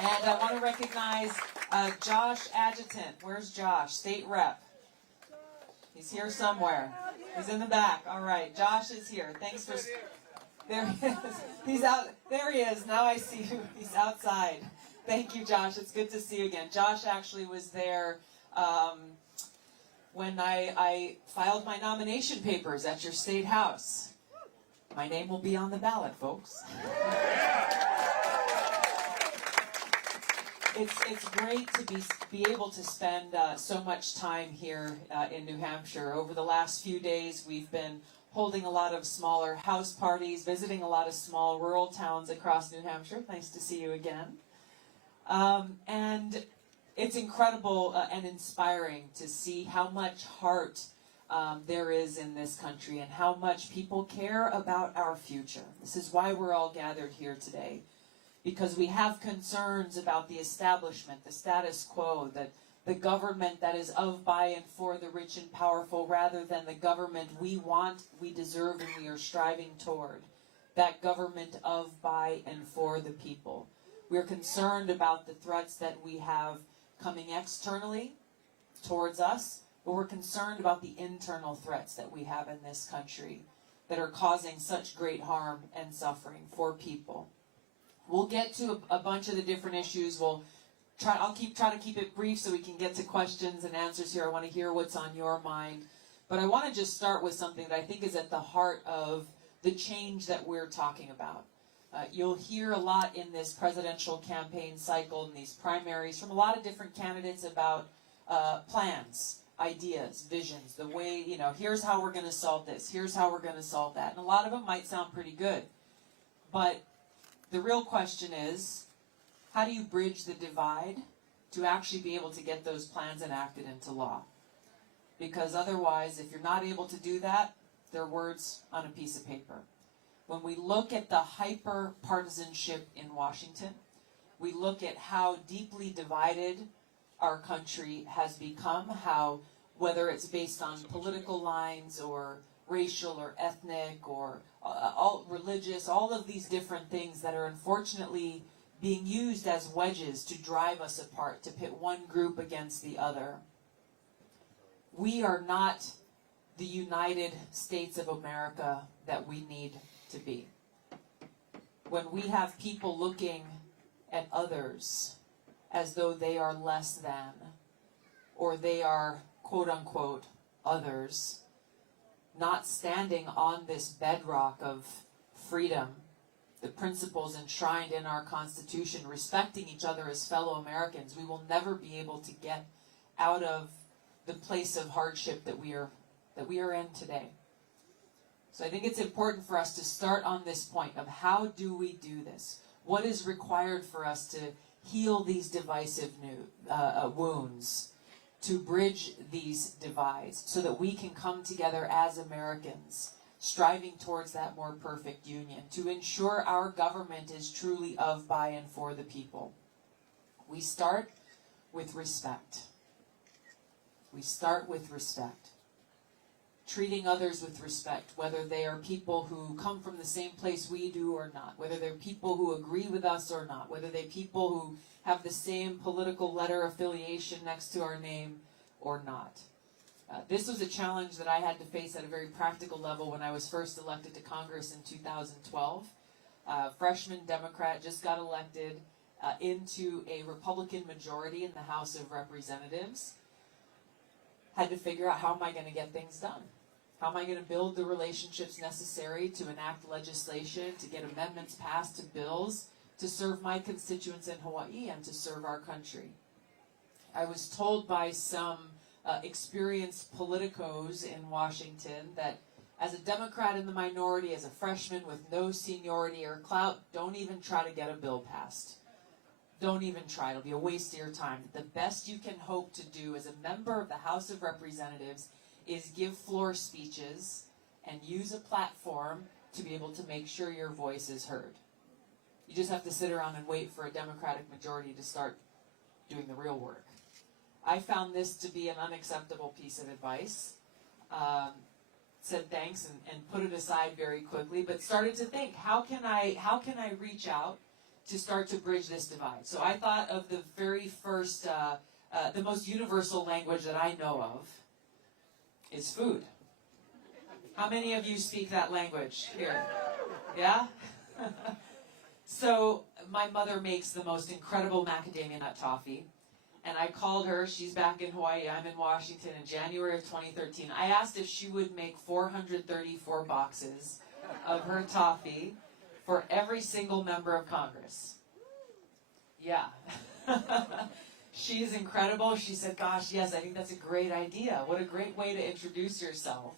And I want to recognize Josh Adjutant. Where's Josh? State Rep. He's here somewhere. He's in the back. All right, Josh is here. Thanks for... There he is. He's out. There he is. Now I see you. He's outside. Thank you, Josh. It's good to see you again. Josh actually was there when I filed my nomination papers at your state house. My name will be on the ballot, folks. It's great to be able to spend so much time here in New Hampshire. Over the last few days, we've been holding a lot of smaller house parties, visiting a lot of small rural towns across New Hampshire. Nice to see you again. And it's incredible and inspiring to see how much heart there is in this country and how much people care about our future. This is why we're all gathered here today. Because we have concerns about the establishment, the status quo, the government that is of, by, and for the rich and powerful, rather than the government we want, we deserve, and we are striving toward. That government of, by, and for the people. We're concerned about the threats that we have coming externally towards us, but we're concerned about the internal threats that we have in this country that are causing such great harm and suffering for people. We'll get to a bunch of the different issues. I'll try to keep it brief so we can get to questions and answers here. I want to hear what's on your mind. But I want to just start with something that I think is at the heart of the change that we're talking about. You'll hear a lot in this presidential campaign cycle and these primaries from a lot of different candidates about plans, ideas, visions, the way, here's how we're going to solve this, here's how we're going to solve that. And a lot of them might sound pretty good. But the real question is, how do you bridge the divide to actually be able to get those plans enacted into law? Because otherwise, if you're not able to do that, they're words on a piece of paper. When we look at the hyper-partisanship in Washington, we look at how deeply divided our country has become, how, whether it's based on political lines or racial or ethnic or all religious, all of these different things that are unfortunately being used as wedges to drive us apart, to pit one group against the other. We are not the United States of America that we need to be. When we have people looking at others as though they are less than, or they are quote-unquote others, not standing on this bedrock of freedom, the principles enshrined in our Constitution, respecting each other as fellow Americans, we will never be able to get out of the place of hardship that we are in today. So I think it's important for us to start on this point of how do we do this? What is required for us to heal these divisive wounds, to bridge these divides so that we can come together as Americans, striving towards that more perfect union, to ensure our government is truly of, by, and for the people. We start with respect. We start with respect. Treating others with respect, whether they are people who come from the same place we do or not, whether they're people who agree with us or not, whether they're people who have the same political letter affiliation next to our name or not. This was a challenge that I had to face at a very practical level when I was first elected to Congress in 2012. Freshman Democrat, just got elected into a Republican majority in the House of Representatives. Had to figure out, how am I going to get things done? How am I going to build the relationships necessary to enact legislation, to get amendments passed to bills, to serve my constituents in Hawaii and to serve our country? I was told by some experienced politicos in Washington that as a Democrat in the minority, as a freshman with no seniority or clout, don't even try to get a bill passed. Don't even try. It'll be a waste of your time. The best you can hope to do as a member of the House of Representatives is give floor speeches and use a platform to be able to make sure your voice is heard. You just have to sit around and wait for a Democratic majority to start doing the real work. I found this to be an unacceptable piece of advice. Said thanks and put it aside very quickly, but started to think, how can I reach out to start to bridge this divide. So I thought of the very first, the most universal language that I know of is food. How many of you speak that language here? Yeah? So my mother makes the most incredible macadamia nut toffee. And I called her, she's back in Hawaii, I'm in Washington, in January of 2013. I asked if she would make 434 boxes of her toffee for every single member of Congress. Yeah. She's incredible. She said, gosh, yes, I think that's a great idea. What a great way to introduce yourself.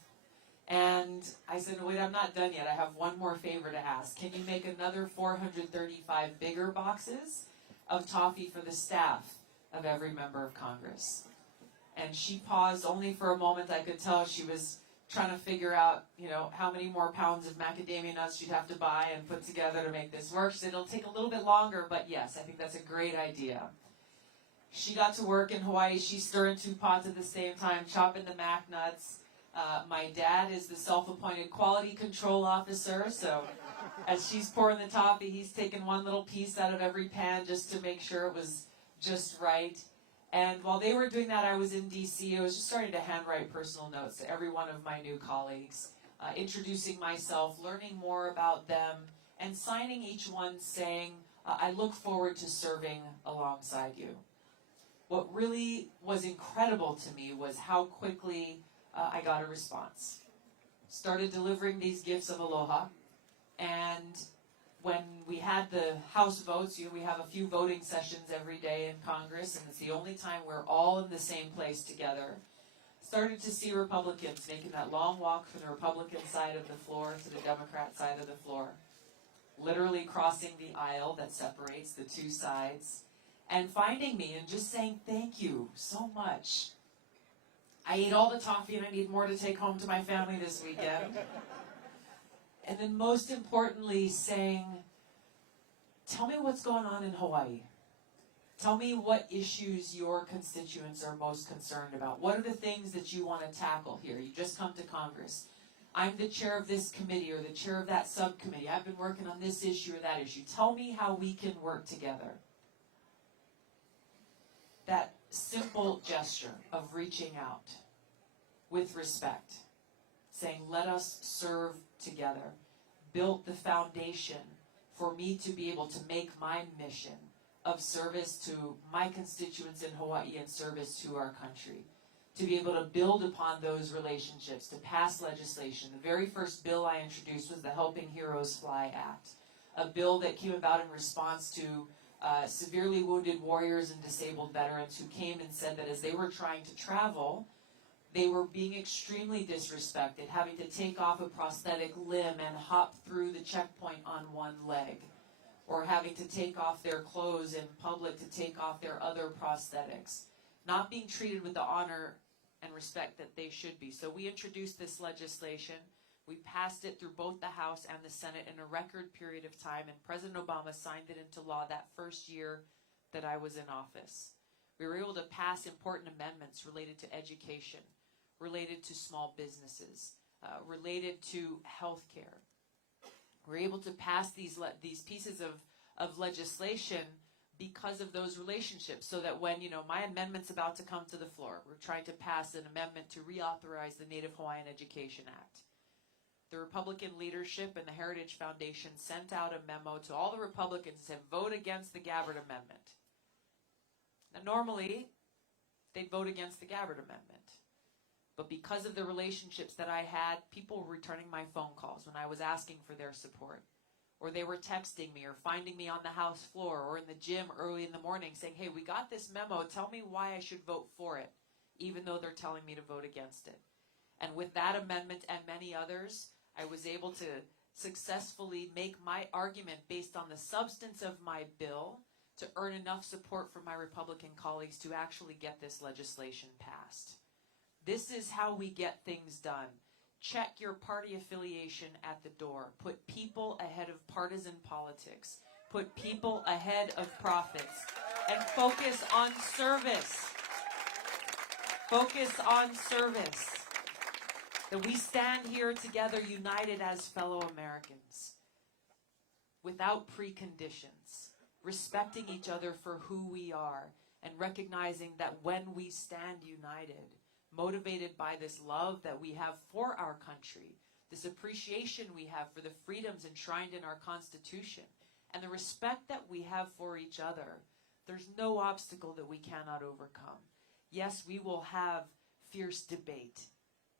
And I said, wait, I'm not done yet. I have one more favor to ask. Can you make another 435 bigger boxes of toffee for the staff of every member of Congress? And she paused only for a moment. I could tell she was trying to figure out, how many more pounds of macadamia nuts she'd have to buy and put together to make this work. She said, it'll take a little bit longer, but yes, I think that's a great idea. She got to work in Hawaii. She's stirring 2 pots at the same time, chopping the mac nuts. My dad is the self-appointed quality control officer, so as she's pouring the toffee, he's taking one little piece out of every pan just to make sure it was just right. And while they were doing that, I was in D.C. I was just starting to handwrite personal notes to every one of my new colleagues, introducing myself, learning more about them, and signing each one saying, I look forward to serving alongside you. What really was incredible to me was how quickly I got a response. Started delivering these gifts of aloha, and when we had the House votes, we have a few voting sessions every day in Congress, and it's the only time we're all in the same place together. Started to see Republicans making that long walk from the Republican side of the floor to the Democrat side of the floor, literally crossing the aisle that separates the two sides, and finding me and just saying thank you so much. I ate all the toffee and I need more to take home to my family this weekend. And then most importantly saying, tell me what's going on in Hawaii. Tell me what issues your constituents are most concerned about. What are the things that you want to tackle here? You just come to Congress. I'm the chair of this committee or the chair of that subcommittee. I've been working on this issue or that issue. Tell me how we can work together. That simple gesture of reaching out with respect, saying, let us serve together, built the foundation for me to be able to make my mission of service to my constituents in Hawaii and service to our country, to be able to build upon those relationships, to pass legislation. The very first bill I introduced was the Helping Heroes Fly Act, a bill that came about in response to severely wounded warriors and disabled veterans who came and said that as they were trying to travel, they were being extremely disrespected, having to take off a prosthetic limb and hop through the checkpoint on one leg, or having to take off their clothes in public to take off their other prosthetics, not being treated with the honor and respect that they should be. So we introduced this legislation. We passed it through both the House and the Senate in a record period of time, and President Obama signed it into law that first year that I was in office. We were able to pass important amendments related to education, related to small businesses, related to health care. We're able to pass these pieces of legislation because of those relationships, so that when, my amendment's about to come to the floor, we're trying to pass an amendment to reauthorize the Native Hawaiian Education Act. The Republican leadership and the Heritage Foundation sent out a memo to all the Republicans and said, vote against the Gabbard Amendment. Now, normally, they'd vote against the Gabbard Amendment. But because of the relationships that I had, people were returning my phone calls when I was asking for their support. Or they were texting me or finding me on the House floor or in the gym early in the morning saying, hey, we got this memo, tell me why I should vote for it, even though they're telling me to vote against it. And with that amendment and many others, I was able to successfully make my argument based on the substance of my bill to earn enough support from my Republican colleagues to actually get this legislation passed. This is how we get things done. Check your party affiliation at the door. Put people ahead of partisan politics. Put people ahead of profits. And focus on service. Focus on service. That we stand here together united as fellow Americans without preconditions. respecting each other for who we are, and recognizing that when we stand united, motivated by this love that we have for our country, this appreciation we have for the freedoms enshrined in our Constitution, and the respect that we have for each other, there's no obstacle that we cannot overcome. Yes, we will have fierce debate.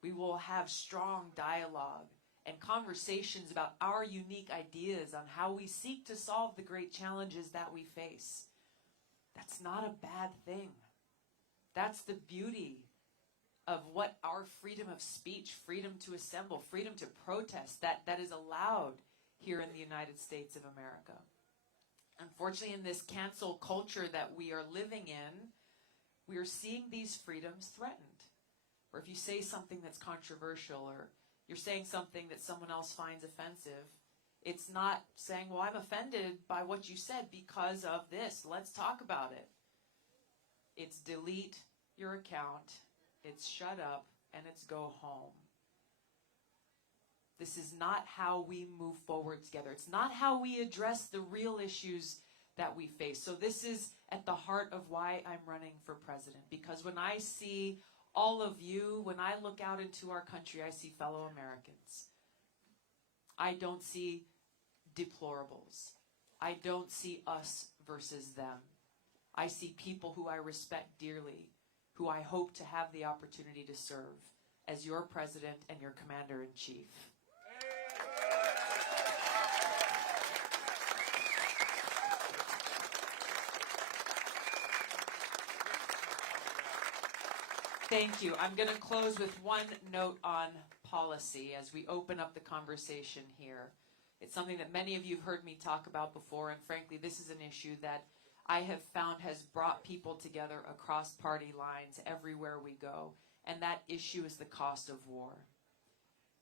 We will have strong dialogue and conversations about our unique ideas on how we seek to solve the great challenges that we face. That's not a bad thing. That's the beauty of what our freedom of speech, freedom to assemble, freedom to protest, that is allowed here in the United States of America. Unfortunately, in this cancel culture that we are living in, we are seeing these freedoms threatened. Or if you say something that's controversial, or you're saying something that someone else finds offensive, it's not saying, well, I'm offended by what you said because of this. Let's talk about it. It's delete your account, it's shut up, and it's go home. This is not how we move forward together. It's not how we address the real issues that we face. So this is at the heart of why I'm running for president. Because when I see all of you, when I look out into our country, I see fellow Americans. I don't see deplorables. I don't see us versus them. I see people who I respect dearly, who I hope to have the opportunity to serve as your president and your commander-in-chief. Thank you. I'm going to close with one note on policy as we open up the conversation here. It's something that many of you have heard me talk about before, and frankly, this is an issue that I have found has brought people together across party lines everywhere we go, and that issue is the cost of war.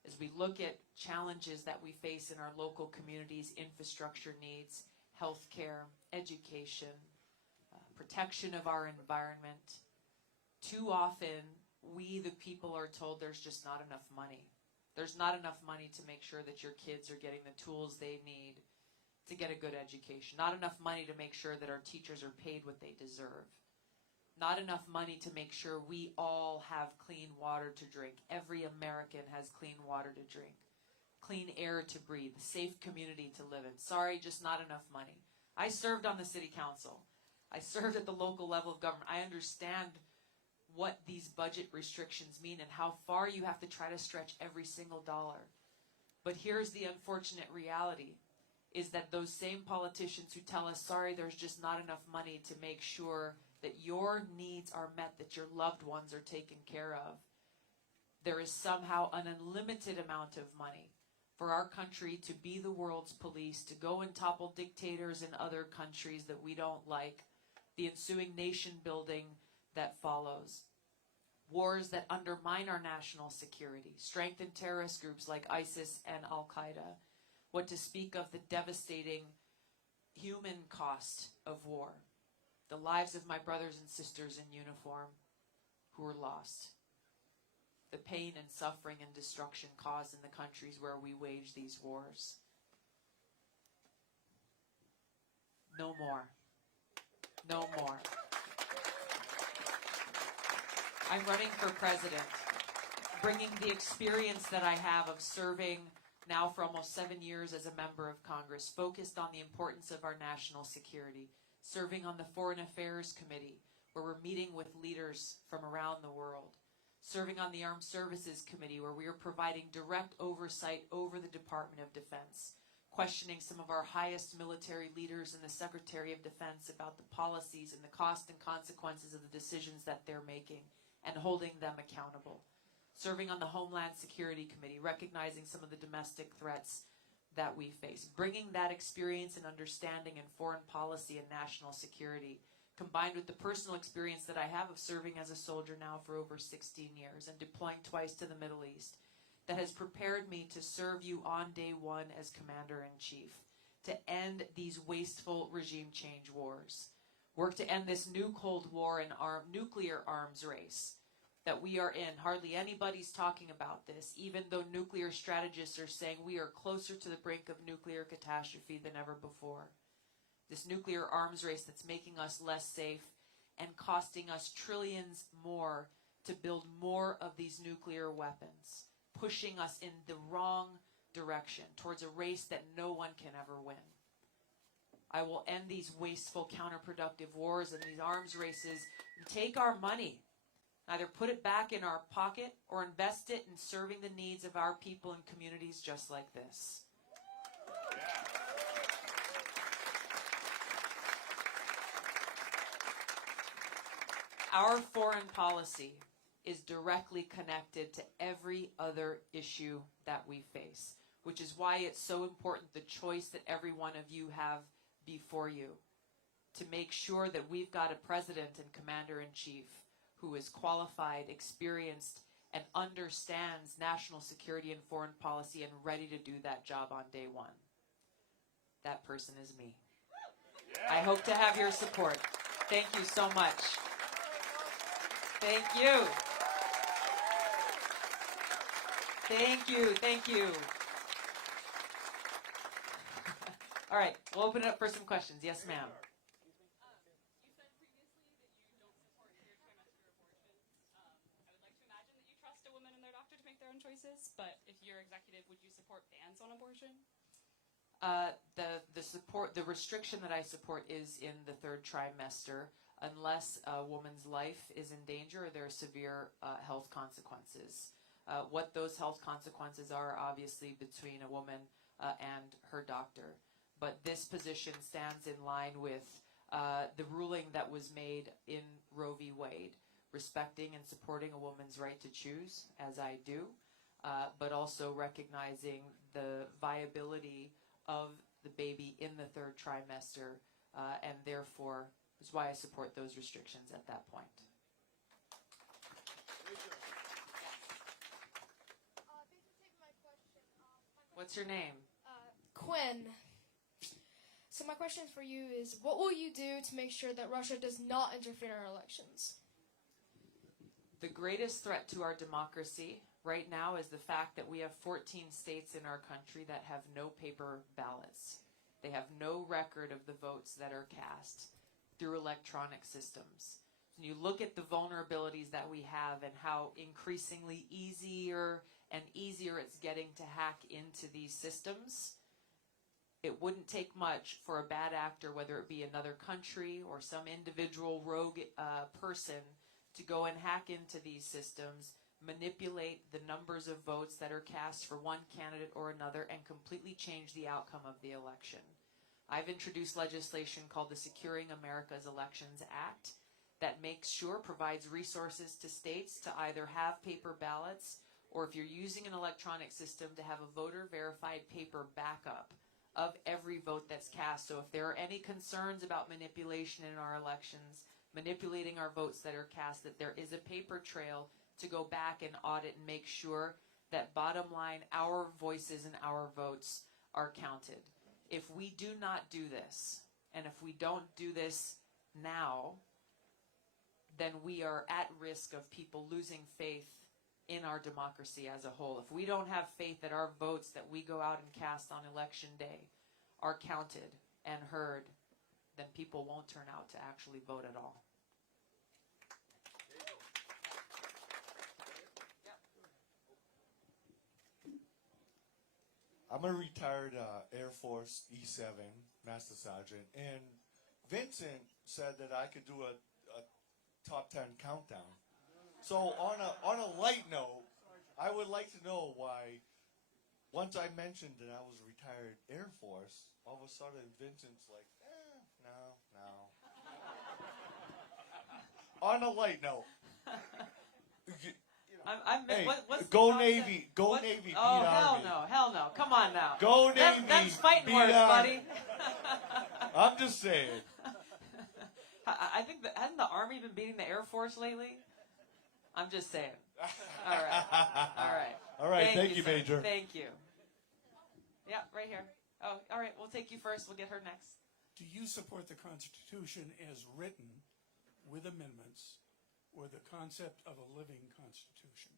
As we look at challenges that we face in our local communities, infrastructure needs, healthcare, education, protection of our environment, too often we, the people, are told there's just not enough money. There's not enough money to make sure that your kids are getting the tools they need to get a good education. Not enough money to make sure that our teachers are paid what they deserve. Not enough money to make sure we all have clean water to drink. Every American has clean water to drink, clean air to breathe, a safe community to live in. Sorry, just not enough money. I served on the city council. I served at the local level of government. I understand what these budget restrictions mean and how far you have to try to stretch every single dollar. But here's the unfortunate reality, is that those same politicians who tell us, sorry, there's just not enough money to make sure that your needs are met, that your loved ones are taken care of, there is somehow an unlimited amount of money for our country to be the world's police, to go and topple dictators in other countries that we don't like, the ensuing nation building that follows, wars that undermine our national security, strengthen terrorist groups like ISIS and Al-Qaeda, what to speak of the devastating human cost of war, the lives of my brothers and sisters in uniform who were lost, the pain and suffering and destruction caused in the countries where we wage these wars. No more. No more. I'm running for president, bringing the experience that I have of serving now for almost 7 years as a member of Congress, focused on the importance of our national security, serving on the Foreign Affairs Committee, where we're meeting with leaders from around the world, serving on the Armed Services Committee, where we are providing direct oversight over the Department of Defense, questioning some of our highest military leaders and the Secretary of Defense about the policies and the cost and consequences of the decisions that they're making, and holding them accountable. Serving on the Homeland Security Committee, recognizing some of the domestic threats that we face. Bringing that experience and understanding in foreign policy and national security, combined with the personal experience that I have of serving as a soldier now for over 16 years and deploying twice to the Middle East, that has prepared me to serve you on day one as Commander-in-Chief, to end these wasteful regime change wars. Work to end this new Cold War and nuclear arms race that we are in. Hardly anybody's talking about this, even though nuclear strategists are saying we are closer to the brink of nuclear catastrophe than ever before. This nuclear arms race that's making us less safe and costing us trillions more to build more of these nuclear weapons, pushing us in the wrong direction towards a race that no one can ever win. I will end these wasteful, counterproductive wars and these arms races and take our money, either put it back in our pocket or invest it in serving the needs of our people and communities just like this. Yeah. Our foreign policy is directly connected to every other issue that we face, which is why it's so important the choice that every one of you have before you to make sure that we've got a president and commander-in-chief who is qualified, experienced, and understands national security and foreign policy and ready to do that job on day one. That person is me. Yeah. I hope to have your support. Thank you so much. Thank you. Thank you. Thank you. All right, we'll open it up for some questions. Yes, ma'am. You said previously that you don't support third trimester abortions. I would like to imagine that you trust a woman and their doctor to make their own choices, but if you're executive, would you support bans on abortion? The restriction that I support is in the third trimester, unless a woman's life is in danger or there are severe health consequences. What those health consequences are obviously between a woman and her doctor. But this position stands in line with the ruling that was made in Roe v. Wade, respecting and supporting a woman's right to choose, as I do, but also recognizing the viability of the baby in the third trimester, and therefore is why I support those restrictions at that point. Thanks for taking my question. What's your name? Quinn. So my question for you is, what will you do to make sure that Russia does not interfere in our elections? The greatest threat to our democracy right now is the fact that we have 14 states in our country that have no paper ballots. They have no record of the votes that are cast through electronic systems. When you look at the vulnerabilities that we have and how increasingly easier and easier it's getting to hack into these systems, it wouldn't take much for a bad actor, whether it be another country or some individual rogue person, to go and hack into these systems, manipulate the numbers of votes that are cast for one candidate or another, and completely change the outcome of the election. I've introduced legislation called the Securing America's Elections Act that makes sure, provides resources to states to either have paper ballots, or if you're using an electronic system, to have a voter-verified paper backup of every vote that's cast. So if there are any concerns about manipulation in our elections, manipulating our votes that are cast, that there is a paper trail to go back and audit and make sure that, bottom line, our voices and our votes are counted. If we do not do this, and if we don't do this now, then we are at risk of people losing faith in our democracy as a whole. If we don't have faith that our votes that we go out and cast on election day are counted and heard, then people won't turn out to actually vote at all. I'm a retired Air Force E7 Master Sergeant, and Vincent said that I could do a top 10 countdown. So on a light note, I would like to know why, once I mentioned that I was a retired Air Force, all of a sudden Vincent's like, no. On a light note. Hey, what's go Navy, go Navy, beat Army. Hell no, come on now. Go Navy, that's fighting words, buddy. I'm just saying. I think hasn't the Army been beating the Air Force lately? I'm just saying. All right. Thank you, Major. Thank you. Yeah, right here. Oh, all right. We'll take you first. We'll get her next. Do you support the Constitution as written with amendments, or the concept of a living Constitution?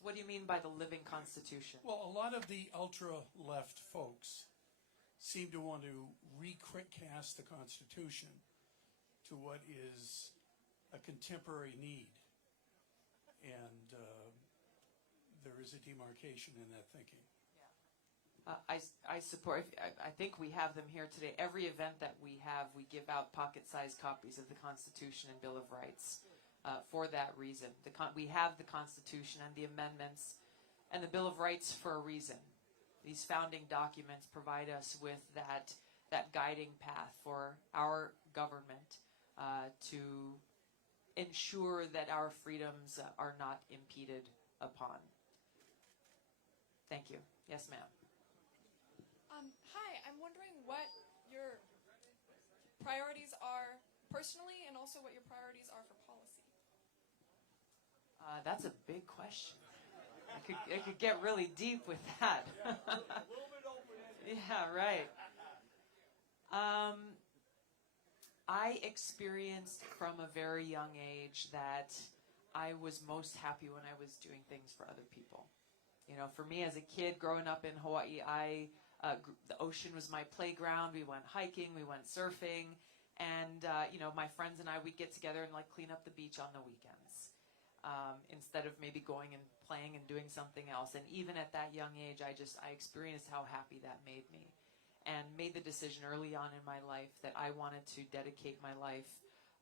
What do you mean by the living Constitution? Well, a lot of the ultra-left folks seem to want to recast the Constitution to what is a contemporary need. And there is a demarcation in that thinking. I support, I think we have them here today. Every event that we have, we give out pocket-sized copies of the Constitution and Bill of Rights for that reason. We have the Constitution and the amendments and the Bill of Rights for a reason. These founding documents provide us with that guiding path for our government to ensure that our freedoms are not impeded upon. Thank you. Yes, ma'am. Hi, I'm wondering what your priorities are personally and also what your priorities are for policy. That's a big question. It could get really deep with that. Yeah, right. I experienced from a very young age that I was most happy when I was doing things for other people. You know, for me as a kid growing up in Hawaii, the ocean was my playground. We went hiking, we went surfing, and my friends and I, we'd get together and like clean up the beach on the weekends instead of maybe going and playing and doing something else. And even at that young age, I experienced how happy that made me, and made the decision early on in my life that I wanted to dedicate my life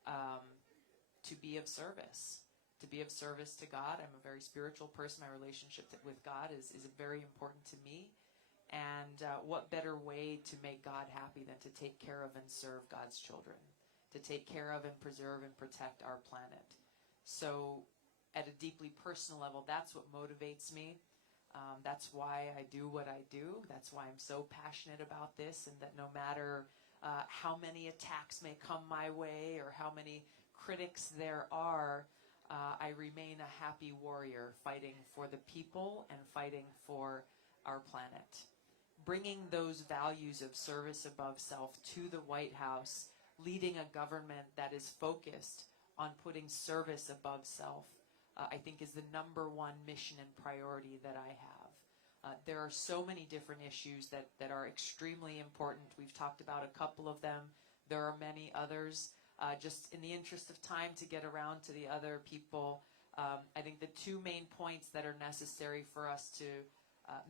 to be of service. To be of service to God. I'm a very spiritual person. My relationship with God is very important to me. And what better way to make God happy than to take care of and serve God's children, to take care of and preserve and protect our planet. So at a deeply personal level, that's what motivates me. That's why I do what I do. That's why I'm so passionate about this, and that no matter how many attacks may come my way or how many critics there are, I remain a happy warrior fighting for the people and fighting for our planet. Bringing those values of service above self to the White House, leading a government that is focused on putting service above self, I think is the number one mission and priority that I have. There are so many different issues that are extremely important. We've talked about a couple of them. There are many others. Just in the interest of time to get around to the other people, I think the two main points that are necessary for us to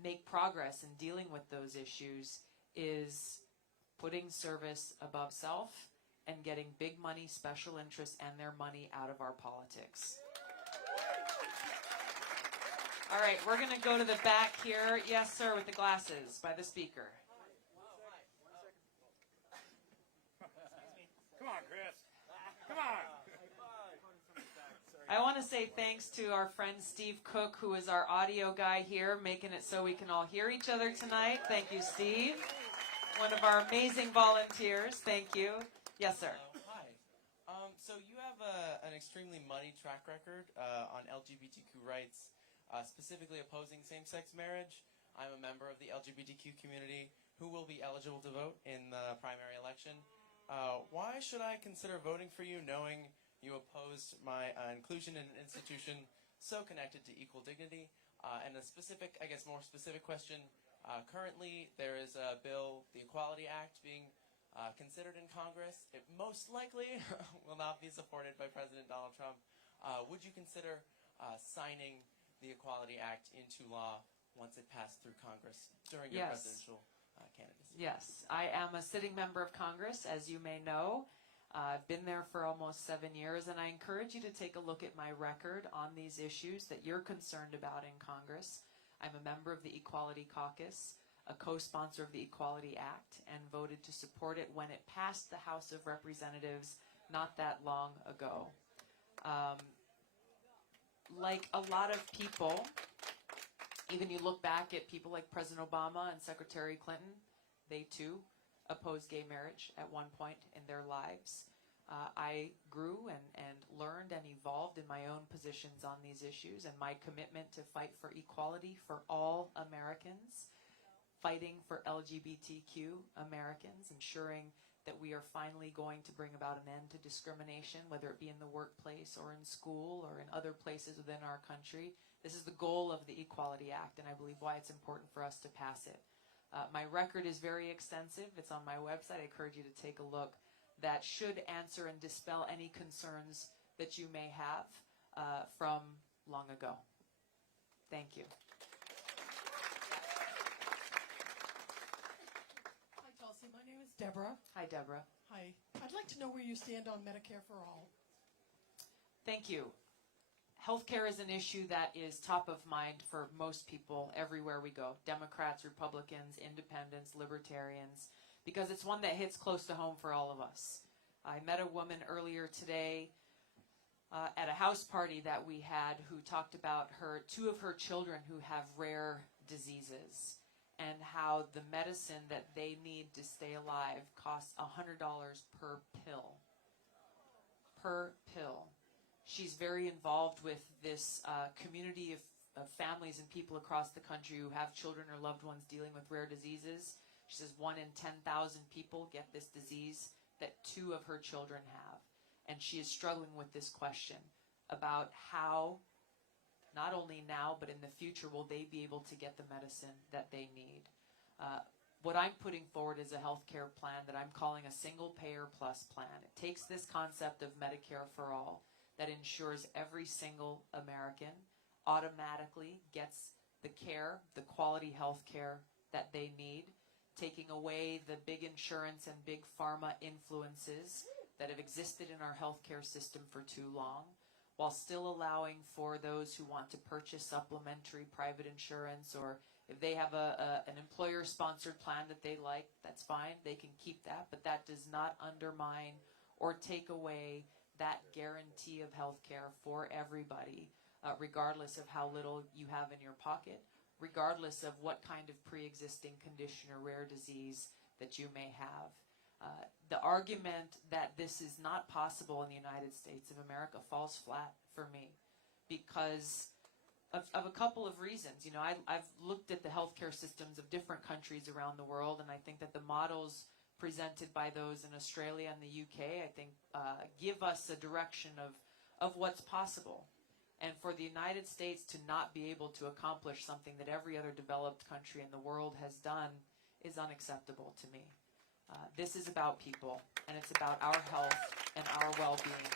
make progress in dealing with those issues is putting service above self and getting big money, special interests, and their money out of our politics. All right, we're going to go to the back here. Yes, sir, with the glasses, by the speaker. Come on, Chris. Come on. I want to say thanks to our friend Steve Cook, who is our audio guy here, making it so we can all hear each other tonight. Thank you, Steve. One of our amazing volunteers. Thank you. Yes, sir. Hi. So you have an extremely muddy track record on LGBTQ rights, specifically opposing same-sex marriage. I'm a member of the LGBTQ community who will be eligible to vote in the primary election. Why should I consider voting for you knowing you opposed my inclusion in an institution so connected to equal dignity? And a specific, I guess more specific question, currently there is a bill, the Equality Act, being considered in Congress. It most likely will not be supported by President Donald Trump. Would you consider signing the Equality Act into law once it passed through Congress during your presidential candidacy? Yes, I am a sitting member of Congress, as you may know. I've been there for almost 7 years, and I encourage you to take a look at my record on these issues that you're concerned about in Congress. I'm a member of the Equality Caucus, a co-sponsor of the Equality Act, and voted to support it when it passed the House of Representatives not that long ago. Like a lot of people, even you look back at people like President Obama and Secretary Clinton, they too opposed gay marriage at one point in their lives. I grew and learned and evolved in my own positions on these issues, and my commitment to fight for equality for all Americans, fighting for LGBTQ Americans, ensuring that we are finally going to bring about an end to discrimination, whether it be in the workplace or in school or in other places within our country. This is the goal of the Equality Act, and I believe why it's important for us to pass it. My record is very extensive. It's on my website. I encourage you to take a look. That should answer and dispel any concerns that you may have from long ago. Thank you. Hi, Tulsi. My name is Deborah. Hi, Deborah. Hi. I'd like to know where you stand on Medicare for all. Thank you. Healthcare is an issue that is top of mind for most people everywhere we go. Democrats, Republicans, independents, libertarians, because it's one that hits close to home for all of us. I met a woman earlier today at a house party that we had who talked about two of her children who have rare diseases and how the medicine that they need to stay alive costs $100 per pill. Per pill. She's very involved with this community of families and people across the country who have children or loved ones dealing with rare diseases. She says 1 in 10,000 people get this disease that 2 of her children have. And she is struggling with this question about how, not only now, but in the future, will they be able to get the medicine that they need. What I'm putting forward is a health care plan that I'm calling a single payer plus plan. It takes this concept of Medicare for all that ensures every single American automatically gets the care, the quality health care that they need, taking away the big insurance and big pharma influences that have existed in our healthcare system for too long, while still allowing for those who want to purchase supplementary private insurance, or if they have an employer-sponsored plan that they like, that's fine, they can keep that, but that does not undermine or take away that guarantee of healthcare for everybody, regardless of how little you have in your pocket, regardless of what kind of pre-existing condition or rare disease that you may have. The argument that this is not possible in the United States of America falls flat for me because of a couple of reasons. You know, I've looked at the healthcare systems of different countries around the world, and I think that the models presented by those in Australia and the UK, I think, give us a direction of what's possible. And for the United States to not be able to accomplish something that every other developed country in the world has done is unacceptable to me. This is about people, and it's about our health and our well-being.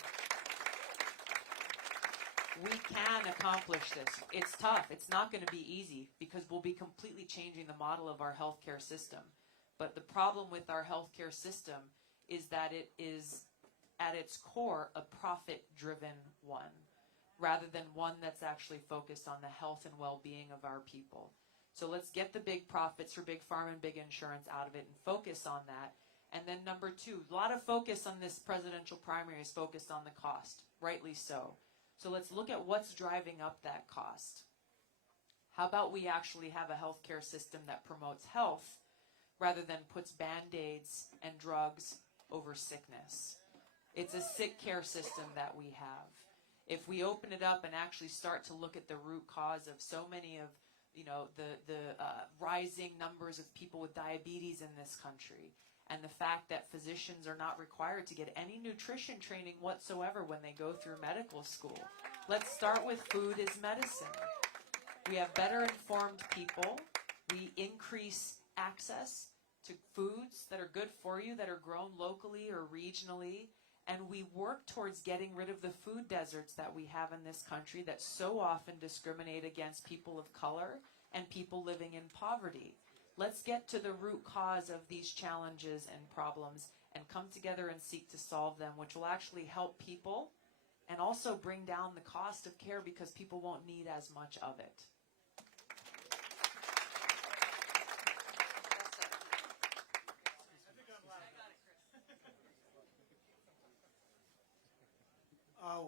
We can accomplish this. It's tough. It's not going to be easy because we'll be completely changing the model of our healthcare system. But the problem with our healthcare system is that it is, at its core, a profit-driven one, rather than one that's actually focused on the health and well-being of our people. So let's get the big profits for big pharma and big insurance out of it and focus on that. And then number 2, a lot of focus on this presidential primary is focused on the cost, rightly so. So let's look at what's driving up that cost. How about we actually have a healthcare system that promotes health rather than puts Band-Aids and drugs over sickness? It's a sick care system that we have. If we open it up and actually start to look at the root cause of so many of the rising numbers of people with diabetes in this country, and the fact that physicians are not required to get any nutrition training whatsoever when they go through medical school. Let's start with food as medicine. We have better informed people. We increase access to foods that are good for you, that are grown locally or regionally, and we work towards getting rid of the food deserts that we have in this country that so often discriminate against people of color and people living in poverty. Let's get to the root cause of these challenges and problems and come together and seek to solve them, which will actually help people and also bring down the cost of care because people won't need as much of it.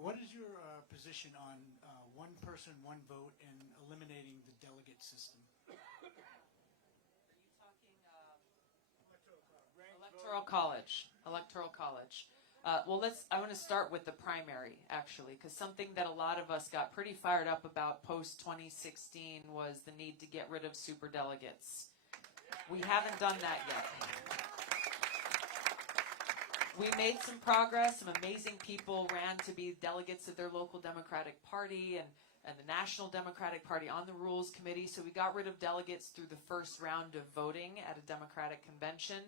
What is your position on one person, one vote and eliminating the delegate system? Are you talking Electoral College? Electoral College. Well, I want to start with the primary, actually, because something that a lot of us got pretty fired up about post-2016 was the need to get rid of superdelegates. We haven't done that yet. We made some progress. Some amazing people ran to be delegates of their local Democratic Party, and and the National Democratic Party on the Rules Committee. So we got rid of delegates through the first round of voting at a Democratic convention.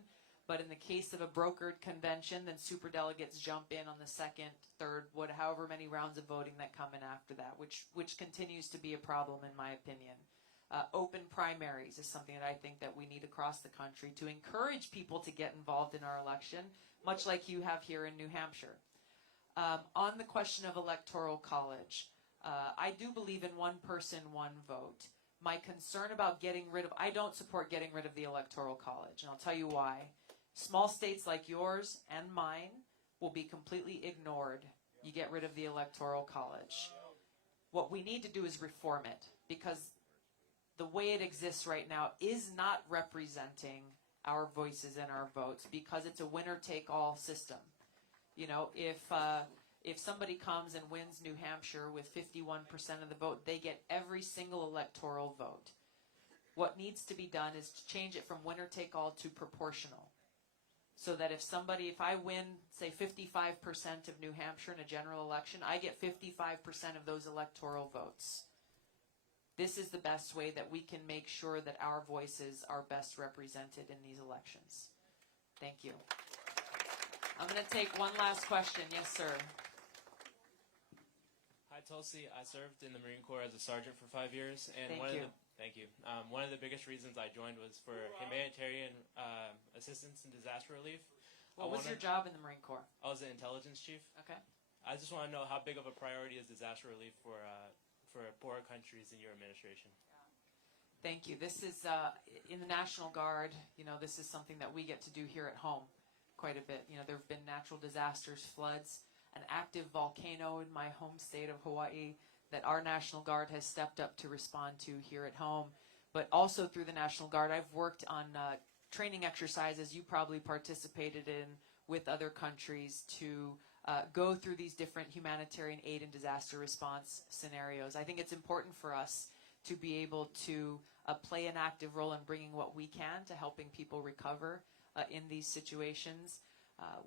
But in the case of a brokered convention, then superdelegates jump in on the second, third, however many rounds of voting that come in after that, which continues to be a problem in my opinion. Open primaries is something that I think that we need across the country to encourage people to get involved in our election, much like you have here in New Hampshire. On the question of electoral college, I do believe in one person, one vote. My concern about I don't support getting rid of the electoral college, and I'll tell you why. Small states like yours and mine will be completely ignored. You get rid of the electoral college. What we need to do is reform it, because the way it exists right now is not representing our voices and our votes, because it's a winner-take-all system. You know, if somebody comes and wins New Hampshire with 51% of the vote, they get every single electoral vote. What needs to be done is to change it from winner-take-all to proportional. So that if I win, say 55% of New Hampshire in a general election, I get 55% of those electoral votes. This is the best way that we can make sure that our voices are best represented in these elections. Thank you. I'm going to take one last question. Yes, sir. Hi, Tulsi. I served in the Marine Corps as a sergeant for 5 years, and Thank you. One of the biggest reasons I joined was for humanitarian assistance and disaster relief. What was your job in the Marine Corps? I was an intelligence chief. Okay. I just want to know how big of a priority is disaster relief for poorer countries in your administration. Thank you. This is in the National Guard. You know, this is something that we get to do here at home quite a bit. You know, there have been natural disasters, floods, an active volcano in my home state of Hawaii that our National Guard has stepped up to respond to here at home. But also through the National Guard, I've worked on training exercises you probably participated in with other countries to go through these different humanitarian aid and disaster response scenarios. I think it's important for us to be able to play an active role in bringing what we can to helping people recover in these situations.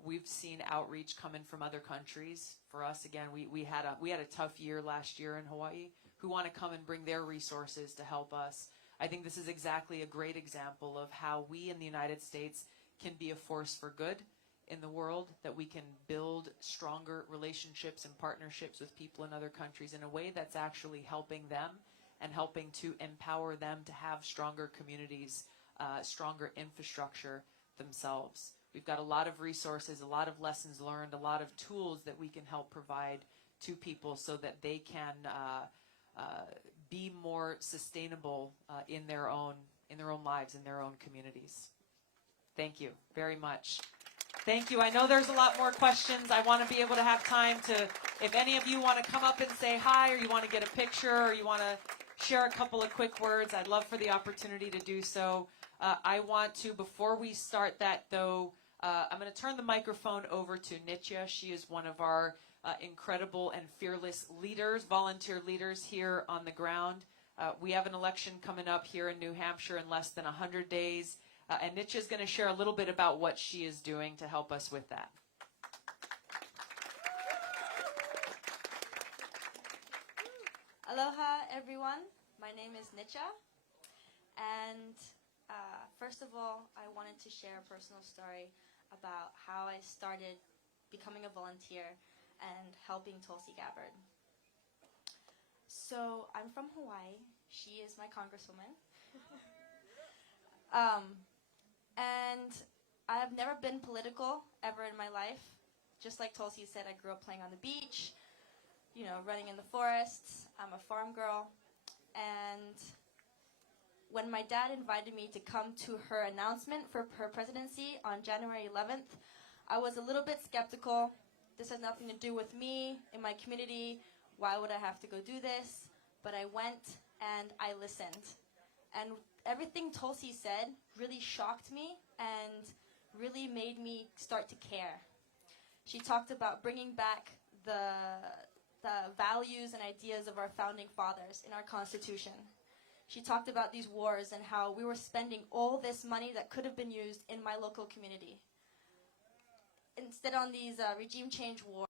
We've seen outreach coming from other countries. For us, again, we had a tough year last year in Hawaii, who want to come and bring their resources to help us. I think this is exactly a great example of how we in the United States can be a force for good in the world, that we can build stronger relationships and partnerships with people in other countries in a way that's actually helping them and helping to empower them to have stronger communities, stronger infrastructure themselves. We've got a lot of resources, a lot of lessons learned, a lot of tools that we can help provide to people so that they can be more sustainable in their own lives, in their own communities. Thank you very much. Thank you. I know there's a lot more questions. I want to be able to have time to, if any of you want to come up and say hi, or you want to get a picture, or you want to share a couple of quick words, I'd love for the opportunity to do so. I want to, before we start that though, I'm going to turn the microphone over to Nitya. She is one of our incredible and fearless leaders, volunteer leaders here on the ground. We have an election coming up here in New Hampshire in less than 100 days. And Nitya is going to share a little bit about what she is doing to help us with that. Aloha, everyone. My name is Nitya. And first of all, I wanted to share a personal story about how I started becoming a volunteer and helping Tulsi Gabbard. So I'm from Hawaii. She is my congresswoman. And I have never been political ever in my life. Just like Tulsi said, I grew up playing on the beach, you know, running in the forests. I'm a farm girl. And when my dad invited me to come to her announcement for her presidency on January 11th, I was a little bit skeptical. This has nothing to do with me in my community. Why would I have to go do this? But I went and I listened. And everything Tulsi said really shocked me and really made me start to care. She talked about bringing back the values and ideas of our founding fathers in our Constitution. She talked about these wars and how we were spending all this money that could have been used in my local community. Instead on these regime change wars.